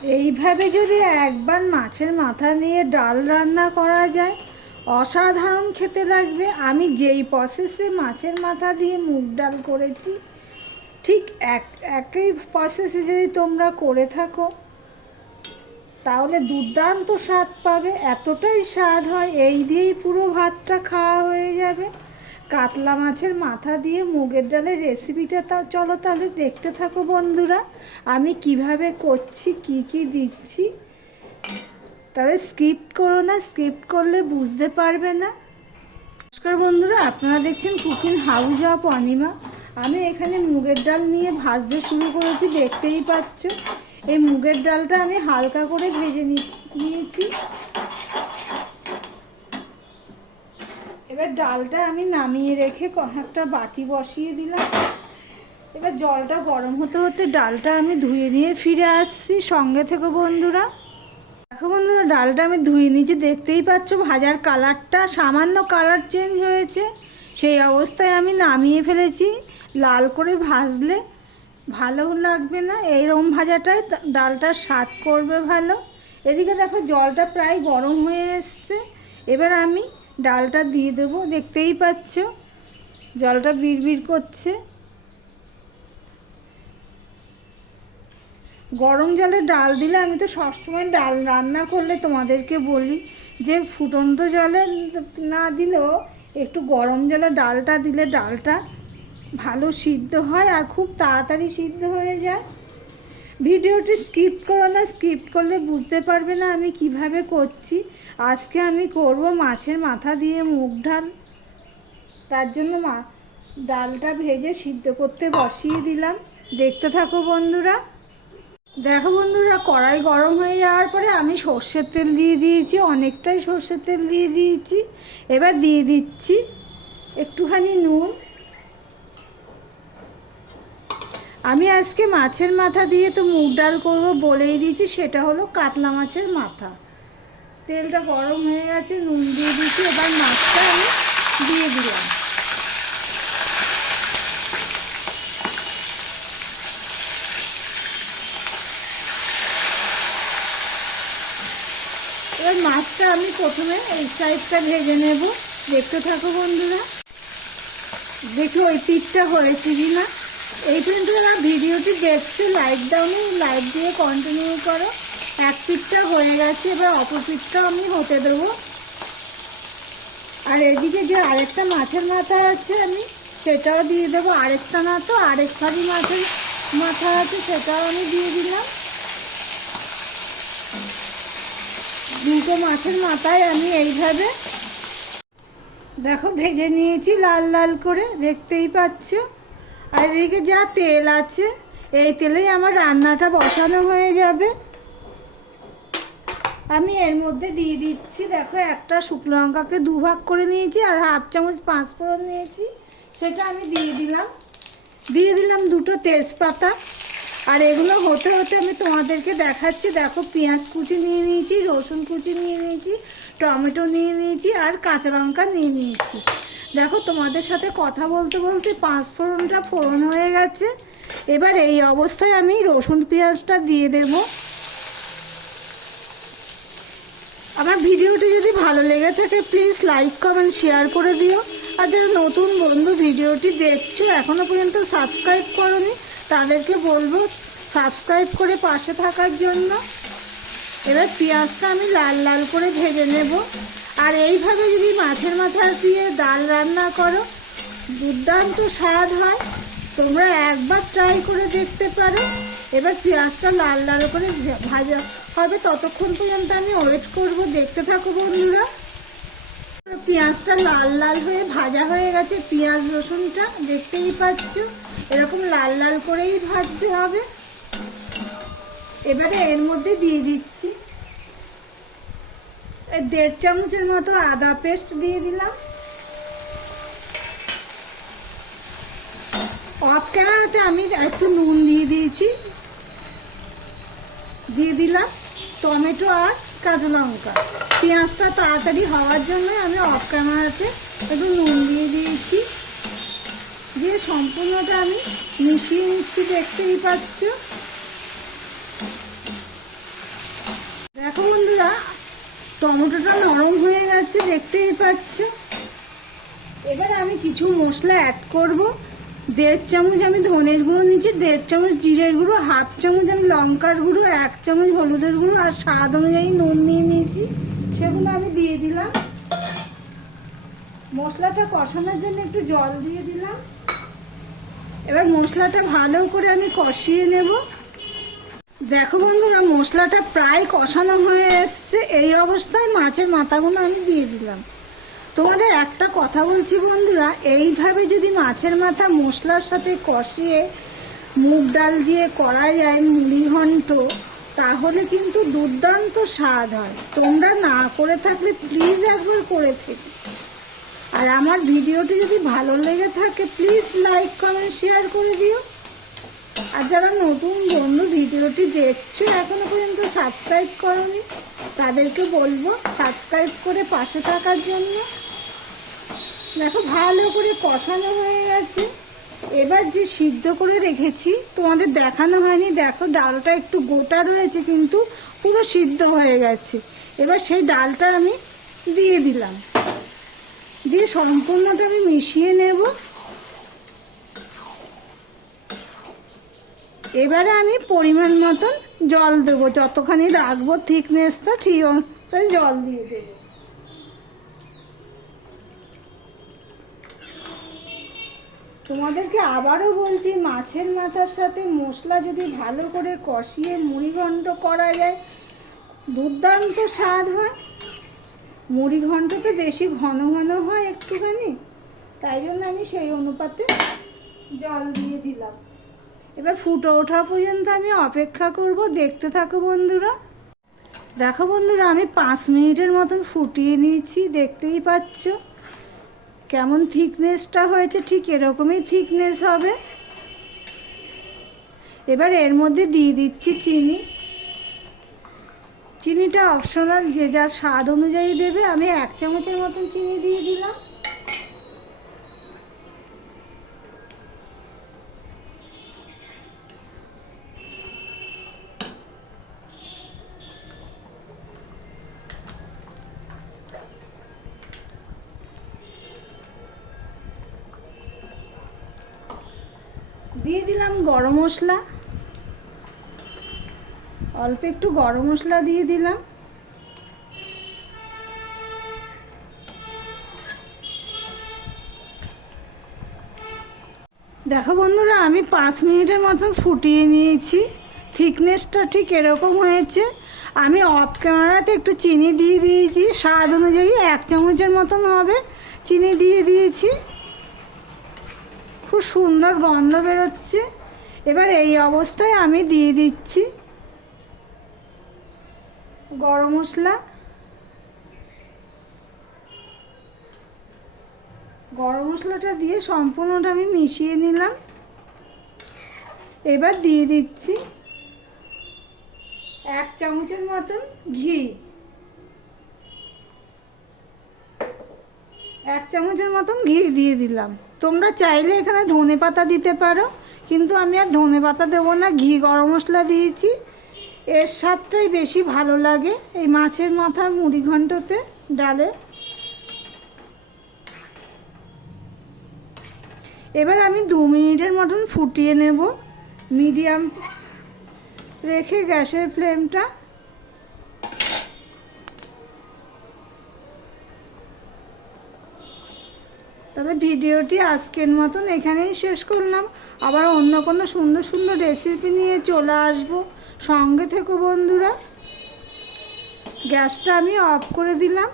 এইভাবে যদি একবার মাছের মাথা নিয়ে ডাল রান্না করা যায়, অসাধারণ খেতে লাগবে। আমি যেই প্রসেসে মাছের মাথা দিয়ে মুগ ডাল করেছি, ঠিক এক, একই প্রসেসে যদি তোমরা করে থাকো, তাহলে দুর্দান্ত স্বাদ পাবে। এতটাই স্বাদ হয়, এই দিয়েই পুরো ভাতটা খাওয়া হয়ে যাবে। কাতলা মাছের মাথা দিয়ে মুগের ডালের রেসিপিটা তা, চলো তাহলে দেখতে থাকো বন্ধুরা। আমি কীভাবে করছি, কি কি দিচ্ছি? তাহলে স্কিপ করো না স্কিপ করলে বুঝতে পারবে না। নমস্কার বন্ধুরা, আপনারা দেখছেন কুকিং হাউস অফ অনিমা। আমি এখানে মুগের ডাল নিয়ে ভাজতে শুরু করেছি, দেখতেই পাচ্ছ। এই মুগের ডালটা আমি হালকা করে ভেজে নিয়েছি। এবার ডালটা আমি নামিয়ে রেখে একটা বাটি বসিয়ে দিলাম। এবার জলটা গরম হতে হতে ডালটা আমি ধুয়ে নিয়ে ফিরে আসছি সঙ্গে থেকে বন্ধুরা। দেখো বন্ধুরা, ডালটা আমি ধুয়ে নিয়েছি, দেখতেই পাচ্ছ ভাজার কালারটা সামান্য কালার চেঞ্জ হয়েছে। সেই অবস্থায় আমি নামিয়ে ফেলেছি, লাল করে ভাজলে ভালো লাগবে না। এইরকম ভাজাটাই ডালটার স্বাদ করবে ভালো। এদিকে দেখো জলটা প্রায় গরম হয়ে এসছে। এবার আমি ডালটা দিয়ে দেবো, দেখতেই পাচ্ছ? জলটা বিড়বিড় করছে। গরম জলে ডাল দিলে আমি তো সবসময় ডাল রান্না করলে তোমাদেরকে বলি, যে ফুটন্ত জলে না দিলেও একটু গরম জলে ডালটা দিলে ডালটা ভালো সিদ্ধ হয় আর খুব তাড়াতাড়ি সিদ্ধ হয়ে যায়। ভিডিওটি স্কিপ করো না, স্কিপ করলে বুঝতে পারবে না আমি কীভাবে করছি। আজকে আমি করব মাছের মাথা দিয়ে মুগ ডাল। তার জন্য মা ডালটা ভেজে সিদ্ধ করতে বসিয়ে দিলাম। দেখতে থাকো বন্ধুরা। দেখো বন্ধুরা, কড়াই গরম হয়ে যাওয়ার পরে আমি সর্ষের তেল দিয়ে দিয়েছি, অনেকটাই সর্ষের তেল দিয়ে দিয়েছি। এবার দিয়ে দিচ্ছি একটুখানি নুন। আমি আজকে মাছের মাথা দিয়ে তো মুগ ডাল করব বলেই দিয়েছি, সেটা হলো কাতলা মাছের মাথা। তেলটা গরম হয়ে গেছে, নুন দিয়ে দিয়েছি, এবার মাছটা আমি দিয়ে দিলাম। এবার মাছটা আমি প্রথমে এই সাইডটা ভেজে নেব। দেখতে থাকো বন্ধুরা। দেখি ওই পিঠটা হয়েছে কি না এই পর্যন্ত যারা ভিডিওটি দেখছ লাইক দাওনি লাইক দিয়ে কন্টিনিউ করো। এক পিঠটা হয়ে গেছে, এবার অপর পিঠটা আমি হতে দেবো। আর এদিকে যে আরেকটা মাছের মাথা আছে আমি, সেটাও দিয়ে দেবো। আরেকটা না তো আরেক ফালি মাছের মাথা আছে, সেটাও আমি দিয়ে দিলাম। দুটো মাছের মাথায় আমি এইভাবে, দেখো, ভেজে নিয়েছি লাল লাল করে, দেখতেই পাচ্ছ। আর এদিকে যা তেল আছে, এই তেলেই আমার রান্নাটা বসানো হয়ে যাবে। আমি এর মধ্যে দিয়ে দিচ্ছি, দেখো একটা শুকনো লঙ্কাকে দুভাগ করে নিয়েছি আর হাফ চামচ পাঁচ ফোড়ন নিয়েছি, সেটা আমি দিয়ে দিলাম। দিয়ে দিলাম দুটো তেজপাতা। আর এগুলো হতে হতে আমি তোমাদেরকে দেখাচ্ছি। দেখো, পেঁয়াজ কুচি নিয়ে নিয়েছি, রসুন কুচি নিয়ে নিয়েছি, টমেটো নিয়ে নিয়েছি আর কাঁচা লঙ্কা নিয়ে নিয়েছি। দেখো, তোমাদের সাথে কথা বলতে বলতে পাঁচ ফোড়নটা ফোড়ন হয়ে গেছে। এবার এই অবস্থায় আমি রসুন পেঁয়াজটা দিয়ে দেবো। আমার ভিডিওটি যদি ভালো লেগে থাকে প্লিজ লাইক কমেন্ট শেয়ার করে দিও। আর যারা নতুন বন্ধু, ভিডিওটি দেখছ, এখনও পর্যন্ত সাবস্ক্রাইব করনি তাদেরকে বলব সাবস্ক্রাইব করে পাশে থাকার জন্য। এবার পেঁয়াজটা আমি লাল লাল করে ভেজে নেব। আর এইভাবে যদি মাছের মাথা দিয়ে ডাল রান্না করো, দুর্দান্ত স্বাদ হয়। তোমরা একবার ট্রাই করে দেখতে পারো। এবার পেঁয়াজটা লাল লাল করে ভাজা হবে। ততক্ষণ পর্যন্ত আমি ওয়েট করব। দেখতে থাকো বন্ধুরা। পেঁয়াজটা লাল লাল হয়ে ভাজা হয়ে গেছে। পেঁয়াজ, রসুনটা দেখতেই পাচ্ছ। এরকম লাল লাল করেই ভাজতে হবে। এবারে এর মধ্যে দিয়ে দিচ্ছি। দেড় চামচের মতো আদা পেস্ট দিয়ে দিলাম। অফ ক্যামেরাতে আমি একটু নুন দিয়ে দিয়েছি। দিয়ে দিলাম টমেটো আর কাঁচা লঙ্কা। পেঁয়াজটা তাড়াতাড়ি হওয়ার জন্য আমি অফ ক্যামেরাতে একটু নুন দিয়ে দিয়েছি। দিয়ে সম্পূর্ণটা আমি মিশিয়ে নিচ্ছি, দেখতেই পাচ্ছ। দেখো বন্ধুরা, টমেটোটা নরম হয়ে গেছে, দেখতেই পাচ্ছ। এবার আমি কিছু মশলা অ্যাড করব। দেড় চামচ আমি ধনের গুঁড়ো নিয়েছি, দেড় চামচ জিরের গুঁড়ো, হাফ চামচ আমি লঙ্কার গুঁড়ো, এক চামচ হলুদের গুঁড়ো আর স্বাদ অনুযায়ী নুন নিয়ে নিয়েছি। সেগুলো আমি দিয়ে দিলাম। মশলাটা কষানোর জন্য একটু জল দিয়ে দিলাম। এবার মশলাটা ভালো করে আমি কষিয়ে নেব। দেখো বন্ধুরা, মশলাটা প্রায় কষানো হয়ে এসছে। এই অবস্থায় মাছের মাথাগুলো আমি দিয়ে দিলাম। তোমাদের একটা কথা বলছি বন্ধুরা, এইভাবে যদি মাছের মাথা মশলার সাথে কষিয়ে মুগ ডাল দিয়ে করা যায় মুড়ি ঘন্ট তাহলে কিন্তু দুর্দান্ত স্বাদ হয়। তোমরা না করে থাকলে প্লিজ একবার করে থেকে আর আমার ভিডিওটি যদি ভালো লেগে থাকে প্লিজ লাইক কমেন্ট শেয়ার করে দিও। আর যারা নতুন বন্ধু, ভিডিওটি দেখছ এখনও পর্যন্ত সাবস্ক্রাইব করনি, তাদেরকে বলব সাবস্ক্রাইব করে পাশে থাকার জন্য। দেখো, ভালো করে কষানো হয়ে গেছে। এবার যে সিদ্ধ করে রেখেছি, তোমাদের দেখানো হয়নি। দেখো, ডালটা একটু গোটা রয়েছে, কিন্তু পুরো সিদ্ধ হয়ে গেছে। এবার সেই ডালটা আমি দিয়ে দিলাম। দিয়ে সম্পূর্ণটা আমি মিশিয়ে নেব। এবারে আমি পরিমাণ মতন জল দেবো। যতখানি রাখব থিকনেসটা ঠিক জল দিয়ে দেবো। তোমাদেরকে আবারও বলছি, মাছের মাথার সাথে মশলা যদি ভালো করে কষিয়ে মুড়িঘণ্ট করা যায়, দুর্দান্ত স্বাদ হয়। মুড়ি ঘন্ট তো বেশি ঘন ঘন হয় একটুখানি, তাই জন্য আমি সেই অনুপাতে জল দিয়ে দিলাম। এবার ফুটো ওঠা পর্যন্ত আমি অপেক্ষা করব, দেখতে থাকো বন্ধুরা। দেখো বন্ধুরা, আমি পাঁচ মিনিটের মতন ফুটিয়ে নিয়েছি, দেখতেই পাচ্ছ। কেমন থিকনেসটা হয়েছে ঠিক এরকমই থিকনেস হবে। এবার এর মধ্যে দিয়ে দিচ্ছি চিনি। চিনিটা অপশনাল যে যা স্বাদ অনুযায়ী দেবে। আমি এক চামচের মতন চিনি দিয়ে দিলাম। দিয়ে দিলাম গরম মশলা। অল্প একটু গরম মশলা দিয়ে দিলাম। দেখো বন্ধুরা, আমি পাঁচ মিনিটের মতন ফুটিয়ে নিয়েছি। থিকনেসটা ঠিক এরকম হয়েছে। আমি অফ ক্যামেরাতে একটু চিনি দিয়ে দিয়েছি। স্বাদ অনুযায়ী এক চামচের মতন হবে। চিনি দিয়ে দিয়েছি। খুব সুন্দর গন্ধ বেরোচ্ছে। এবার এই অবস্থায় আমি দিয়ে দিচ্ছি গরম মশলা। গরম মশলাটা দিয়ে সম্পূর্ণটা আমি মিশিয়ে নিলাম। এবার দিয়ে দিচ্ছি এক চামচের মতন ঘি। এক চামচের মতন ঘি দিয়ে দিলাম। তোমরা চাইলে এখানে ধনে পাতা দিতে পারো, কিন্তু আমি আর ধনে পাতা দেবো না, ঘি গরম মশলা দিয়েছি। এর স্বাদটাই বেশি ভালো লাগে এই মাছের মাথার মুড়ি ঘন্টতে, ডালে। এবার আমি দু মিনিটের মতন ফুটিয়ে নেব। মিডিয়াম রেখে গ্যাসের ফ্লেমটা তাহলে ভিডিওটি আজকের মতন এখানেই শেষ করলাম। আবার অন্য কোনো সুন্দর সুন্দর রেসিপি নিয়ে চলে আসব। সঙ্গে থেকো বন্ধুরা। গ্যাসটা আমি অফ করে দিলাম।